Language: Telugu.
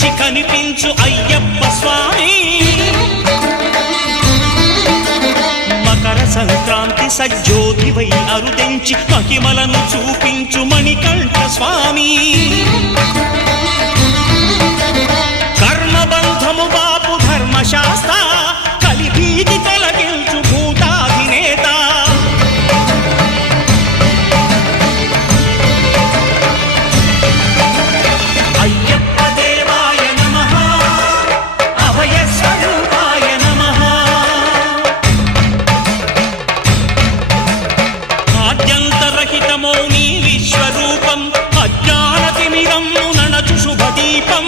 కనిపించి కనిపించు అయ్యప్ప స్వామి మకర సంక్రాంతి సజ్జోతివై అరుదెంచి మహిమలను చూపించు మణికంఠ స్వామి కర్మబంధము బాపు ధర్మశాస్త్ర కలిభీతి తొలగించు భూతాధినేత అయ్యప్ప దేవాయ నమః అభయ స్వరూపాయ నమః ఆద్యంతరహితమో నీ విశ్వరూపం అజ్ఞానతిమిరము నణచు శుభదీపం